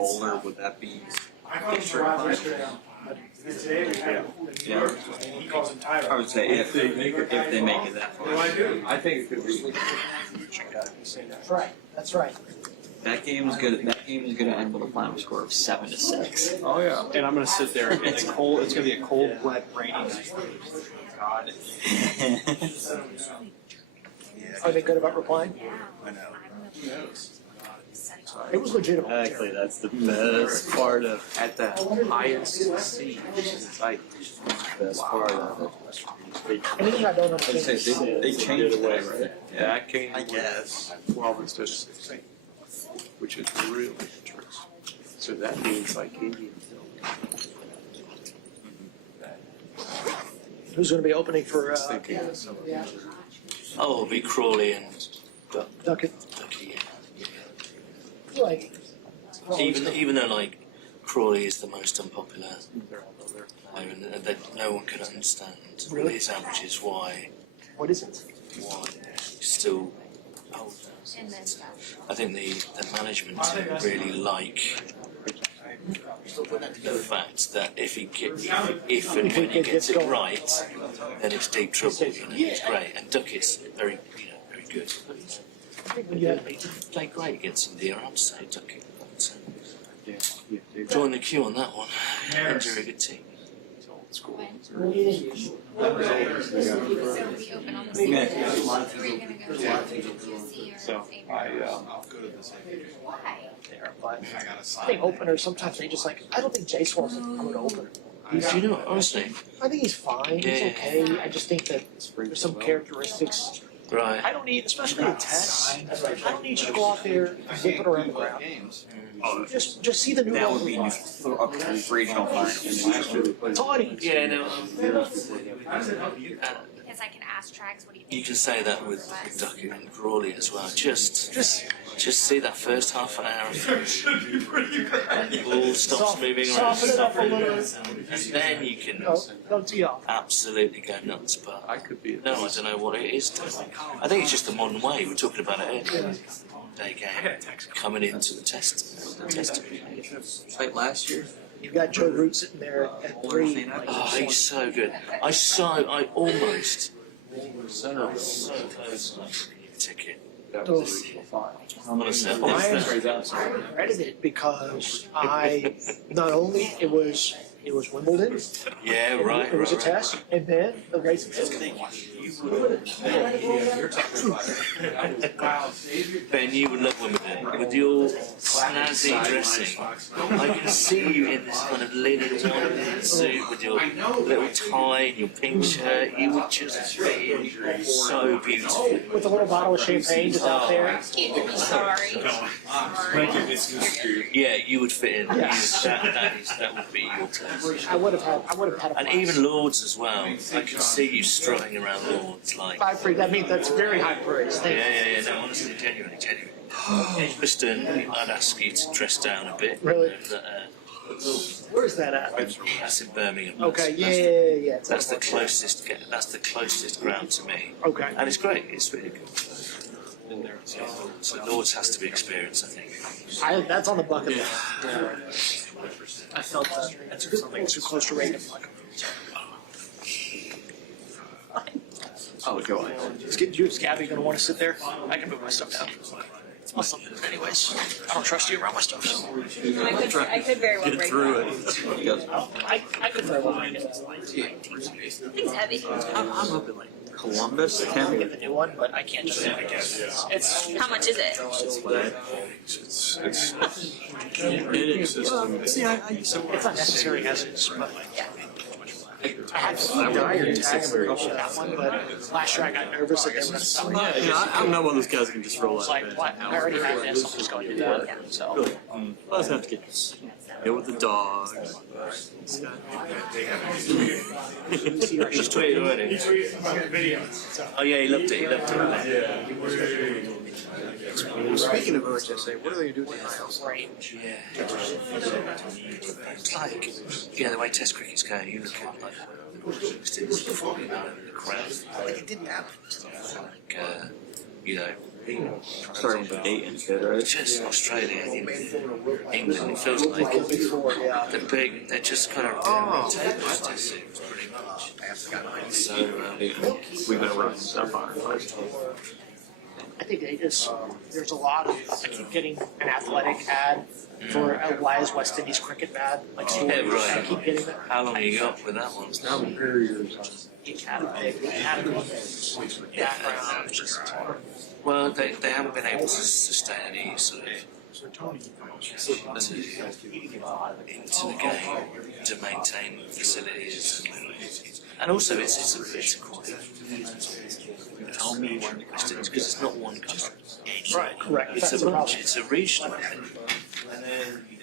bowler, would that be? Yeah. I would say if they make it that far. I think it could be. That's right. That's right. That game is good. That game is going to end with a final score of 7-6. Oh yeah. And I'm gonna sit there. It's cold. It's gonna be a cold, wet, rainy night. God. Are they good about replying? I know. It was legitimate. Actually, that's the best part of At the highest sea. It's like the best part of it. Anything I don't I'd say understand. they changed it away, right? yeah, I came I guess. with 12 instead of 16, which is really interesting. So that means like Indian. Who's going to be opening for Thinking Oh, it'll be Crawley and Duckett? Ducky. Like, Even though like Crawley is the most unpopular they're all there. player, and that no one can understand Really? his averages. Why what is it? he's still. Oh, I think the management team really like the fact that if and when he gets it right, then it's deep trouble. You know, it's great. And Duckett's very good. Yeah. He played great against India, I have to say, Duckett. But, join the queue on that one. India are a good team. School. So we open on the same day. Where are you gonna go? GSC or So St. I Why? I think openers, sometimes they just like, I don't think Jace wants a good opener. Do you know what, honestly? I think he's fine. He's Yeah. okay. I just think that there's some characteristics. Right. I don't need, especially in tests, I don't need you to go out there and whip it around the ground. Just see the new That would be line. regional finals. It's audience. Yeah, no. Because I can ask Trags, what do you think? You can say that with Duckett and Crawley as well. Just see that first half an hour of the ball stops moving around, Soften it up a little. and then you can Don't tee off. absolutely go nuts. But I could be. no, I don't know what it is. I think it's just the modern way. We were talking about it earlier. Day game coming into the test. Like last year. You've got Joe Root sitting there at 3. Like, Oh, he's so good. I almost so close to getting a ticket. Honestly, I'm credited because I not only it was Wimbledon, yeah, right. it was a Right. test, and then the race in Cincinnati. Ben, you would love Wimbledon with your snazzy dressing. I can see you in this kind of linen suit with your little tie and your pink shirt. You would just be so beautiful. With a little bottle of champagne just out there. Sorry. Yeah, you would fit in. Yes. That would be your turn. I would have had a And pass. even Lords as well. I can see you strutting around Lords like. High praise. That means that's very high praise. Thank you. Yeah. No, honestly, genuinely. Kristen, I'd ask you to dress down a bit. Really? But, Where's that at? that's in Birmingham. Okay, yeah. It's That's the like- closest. That's the closest ground to me. Okay. And it's great. It's really good. So Lords has to be experienced, I think. That's on the bucket list. I felt that's something too close to Reagan. Oh, go on. Is Gabby going to want to sit there? I can move my stuff down. It's my stuff anyways. I don't trust you around my stuff. So. I could very well break Through that. it. I could very well break it. Thing's heavy. I'm hoping like Columbus I can get the new one, but I can't just say it's How much is it? See, I used to it's not necessary as it is, but Yeah. I had to dire tag for that one, but last year I got nervous that they were going to sell it. I'm not one of those guys who can just roll It's out. like, what? I already had this, I'm just going to do that. So, I just have to get with the dog. Just tweeted already. Oh yeah, he loved it. Speaking of OHSA, what are they doing tonight? range. Yeah. It's like, the way Test cricket's going, you look at like the crowd. Like it didn't happen. Like, Starting with Dayton, kid, right? It's just Australia, England. It feels like they're big. They're just kind of rotate those two suits pretty much. So We've been running so far. I think they just, there's a lot of, I keep getting an athletic ad for why is West Indies cricket bad? Like, stories. Yeah, right. I keep getting that. how long you got with that one? You can't pick background. Just Well, they haven't been able to sustain any sort of into the game to maintain facilities, and also it's a quite because it's not one country. right, correct. It's That's a the problem. it's a regional thing.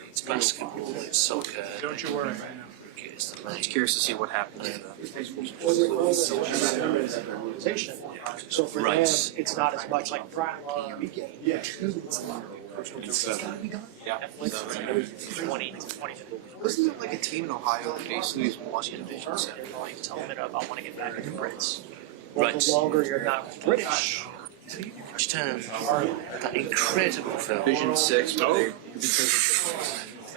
It's basketball, it's soccer. Don't you worry. It's the main. Curious to see what happens in So for Right. them, it's not as much like Prime weekend. Yeah. 20. Wasn't there like a team in Ohio that basically was watching Division 7? Like, tell them I want to get back into Brits. Well, Right. the longer you're not British, Which term? That incredible film. Division 6, but they're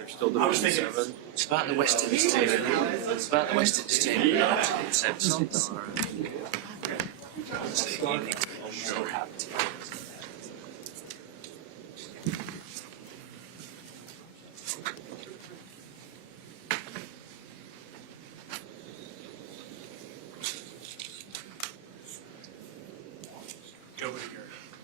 still Division 7. It's about the West Indies team. It's about the West Indies team in the 1970s. Go with your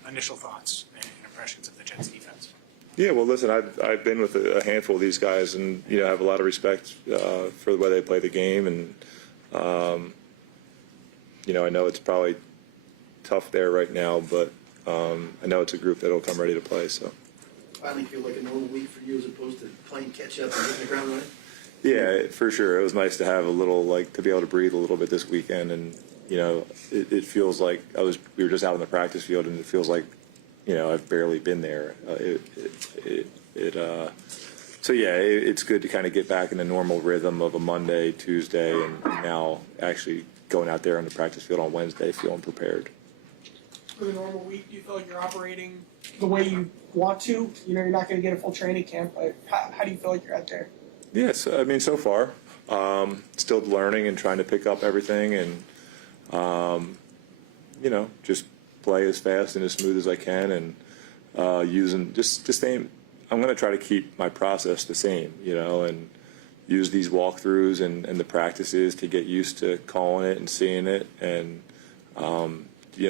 initial thoughts and impressions of the Jets defense. Yeah, well, listen, I've been with a handful of these guys, and have a lot of respect for the way they play the game, and I know it's probably tough there right now, but I know it's a group that'll come ready to play. So Finally feel like a normal week for you as opposed to playing catch up and hitting the ground running. yeah, for sure, it was nice to have a little to be able to breathe a little bit this weekend, and it feels like we were just out on the practice field, and it feels like I've barely been there. So yeah, it's good to kind of get back in the normal rhythm of a Monday, Tuesday, and now actually going out there on the practice field on Wednesday, feeling prepared. For a normal week, do you feel like you're operating the way you want to? You're not going to get a full training camp, but how do you feel like you're out there? Yes, I mean, so far, still learning and trying to pick up everything, and just play as fast and as smooth as I can, and using just the same. I'm going to try to keep my process the same, and use these walkthroughs and the practices to get used to calling it and seeing it, and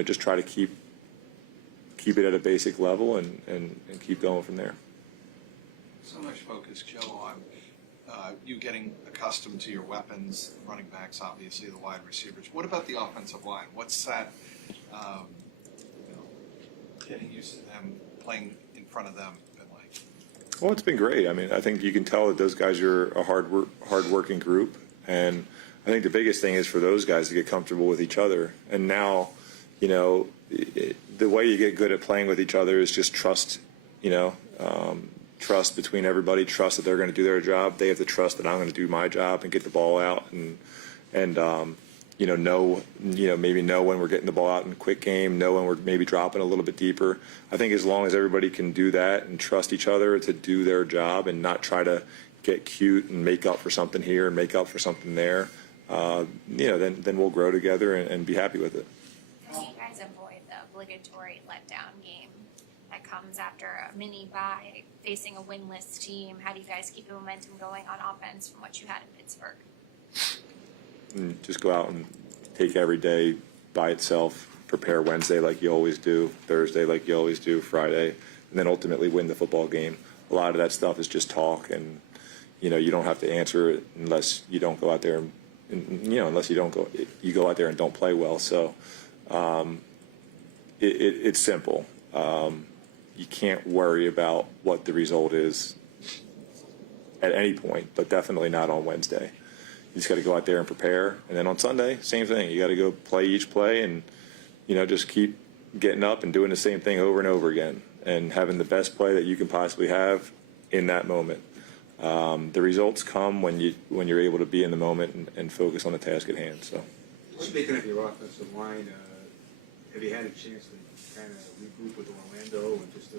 just try to keep it at a basic level and keep going from there. So much focus, Joe, on you getting accustomed to your weapons, running backs, obviously the wide receivers. What about the offensive line? What's that? Getting used to them, playing in front of them, been like? Well, it's been great. I mean, I think you can tell that those guys are a hard-working group, and I think the biggest thing is for those guys to get comfortable with each other. And now, the way you get good at playing with each other is just trust. Trust between everybody. Trust that they're going to do their job. They have to trust that I'm going to do my job and get the ball out, and maybe know when we're getting the ball out in a quick game, know when we're maybe dropping a little bit deeper. I think as long as everybody can do that and trust each other to do their job and not try to get cute and make up for something here and make up for something there, then we'll grow together and be happy with it. How do you guys avoid the obligatory letdown game that comes after a mini bye facing a winless team? How do you guys keep the momentum going on offense from what you had in Pittsburgh? And just go out and take every day by itself, prepare Wednesday like you always do, Thursday like you always do, Friday, and then ultimately win the football game. A lot of that stuff is just talk, and you don't have to answer it unless you don't go out there and unless you go out there and don't play well. So it's simple. You can't worry about what the result is at any point, but definitely not on Wednesday. You just got to go out there and prepare, and then on Sunday, same thing. You got to go play each play, and just keep getting up and doing the same thing over and over again, and having the best play that you can possibly have in that moment. The results come when you're able to be in the moment and focus on the task at hand. So, Speaking of your offensive line, have you had a chance to kind of regroup with Orlando and just to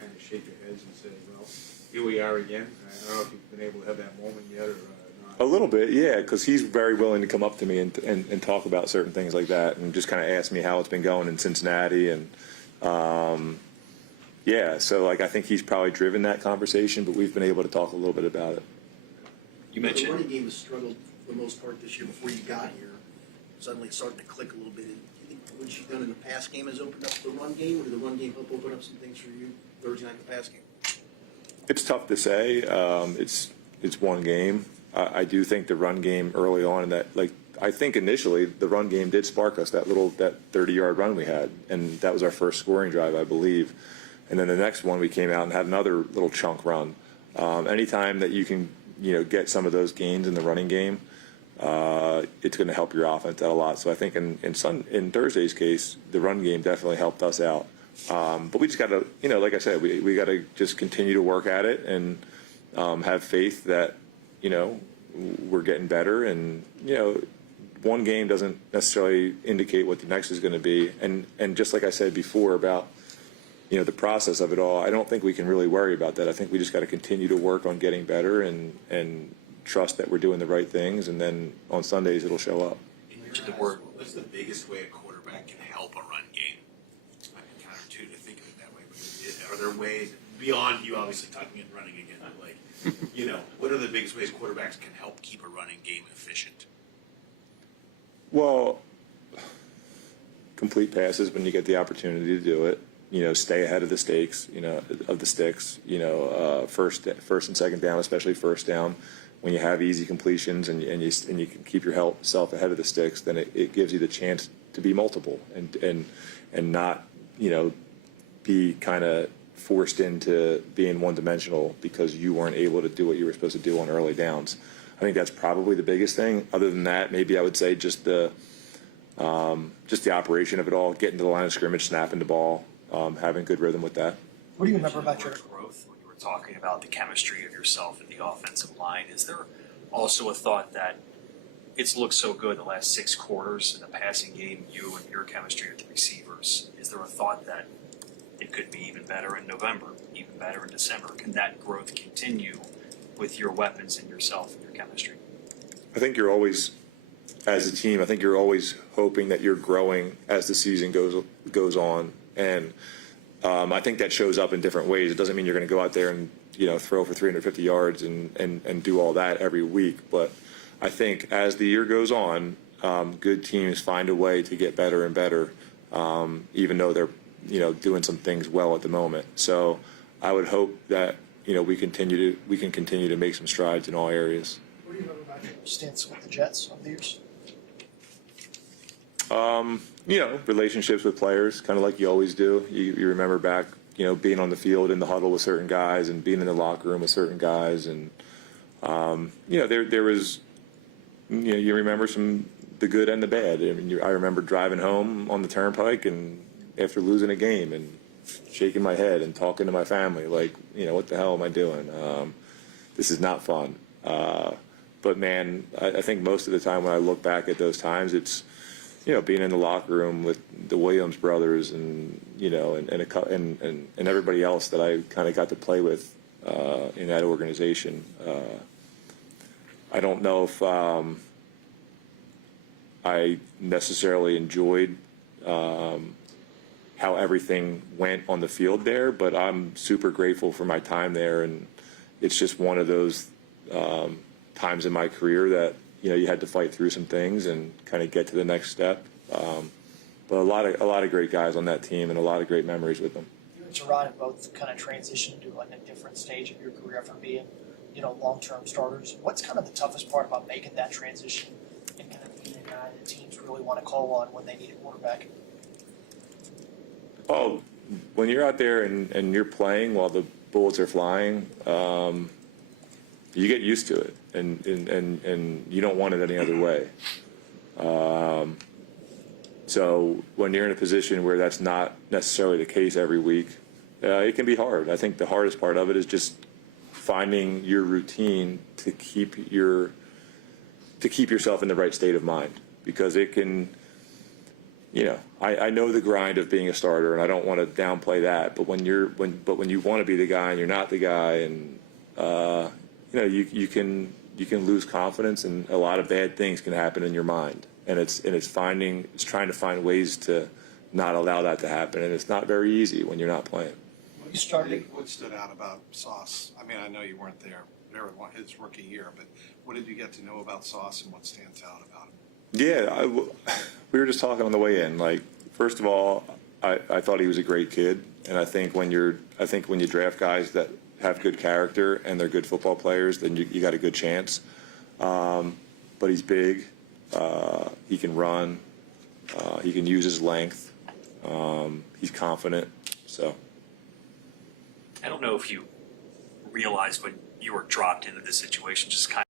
kind of shake your heads and say, well, here we are again? I don't know if you've been able to have that moment yet or not. A little bit, yeah, because he's very willing to come up to me and talk about certain things like that, and just kind of ask me how it's been going in Cincinnati, and yeah, so like I think he's probably driven that conversation, but we've been able to talk a little bit about it. You mentioned the running game has struggled for the most part this year before you got here. Suddenly it's starting to click a little bit. Do you think what you've done in the pass game has opened up the run game, or did the run game help open up some things for you Thursday night in the pass game? It's tough to say. It's one game. I do think the run game early on, and that like I think initially the run game did spark us, that 30-yard run we had, and that was our first scoring drive, I believe. And then the next one we came out and had another little chunk run. Anytime that you can get some of those gains in the running game, it's going to help your offense out a lot. So I think in Thursday's case, the run game definitely helped us out. But we just got to, like I said, we got to just continue to work at it and have faith that, we're getting better. And, one game doesn't necessarily indicate what the next is going to be. And just like I said before about, the process of it all, I don't think we can really worry about that. I think we just got to continue to work on getting better and trust that we're doing the right things. And then on Sundays, it'll show up. You mentioned the word. What's the biggest way a quarterback can help a run game? It's might be counterintuitive to think of it that way, but are there ways beyond you obviously talking and running again? Like, what are the biggest ways quarterbacks can help keep a running game efficient? Well, complete passes when you get the opportunity to do it. Stay ahead of the stakes. Of the sticks. First and second down, especially first down. When you have easy completions and you can keep yourself ahead of the sticks, then it gives you the chance to be multiple and not be kind of forced into being one-dimensional because you weren't able to do what you were supposed to do on early downs. I think that's probably the biggest thing. Other than that, maybe I would say just the operation of it all, getting to the line of scrimmage, snapping the ball, having good rhythm with that. What do you remember about your growth when you were talking about the chemistry of yourself and the offensive line? Is there also a thought that it's looked so good the last 6 quarters in the passing game, you and your chemistry with the receivers? Is there a thought that it could be even better in November, even better in December? Can that growth continue with your weapons and yourself and your chemistry? I think you're always, as a team, I think you're always hoping that you're growing as the season goes on. And I think that shows up in different ways. It doesn't mean you're going to go out there and throw for 350 yards and do all that every week. But I think as the year goes on, good teams find a way to get better and better, even though they're doing some things well at the moment. So I would hope that we can continue to make some strides in all areas. What do you remember about your stints with the Jets over the years? Relationships with players, kind of like you always do. You remember back, being on the field in the huddle with certain guys and being in the locker room with certain guys. And, there was, you remember the good and the bad. I mean, I remember driving home on the turnpike and after losing a game and shaking my head and talking to my family, like, what the hell am I doing? This is not fun. But man, I think most of the time when I look back at those times, it's, being in the locker room with the Williams brothers and and everybody else that I kind of got to play with in that organization. I don't know if I necessarily enjoyed how everything went on the field there, but I'm super grateful for my time there, and it's just one of those times in my career that you had to fight through some things and kind of get to the next step. But a lot of great guys on that team and a lot of great memories with them. You and Teron have both kind of transitioned to a different stage of your career from being, long-term starters. What's kind of the toughest part about making that transition and kind of being a guy that teams really want to call on when they need a quarterback? Oh, when you're out there and you're playing while the bullets are flying, you get used to it, and you don't want it any other way. So when you're in a position where that's not necessarily the case every week, it can be hard. I think the hardest part of it is just finding your routine to keep yourself in the right state of mind, because it can, I know the grind of being a starter, and I don't want to downplay that. But when you want to be the guy and you're not the guy, and you can lose confidence, and a lot of bad things can happen in your mind. And it's trying to find ways to not allow that to happen, and it's not very easy when you're not playing. You started. What stood out about Sauce? I mean, I know you weren't there his rookie year, but what did you get to know about Sauce, and what stands out about him? Yeah, we were just talking on the way in. Like, first of all, I thought he was a great kid, and I think when you draft guys that have good character and they're good football players, then you got a good chance. But he's big. He can run. He can use his length. He's confident. So I don't know if you realized when you were dropped into this situation, just kind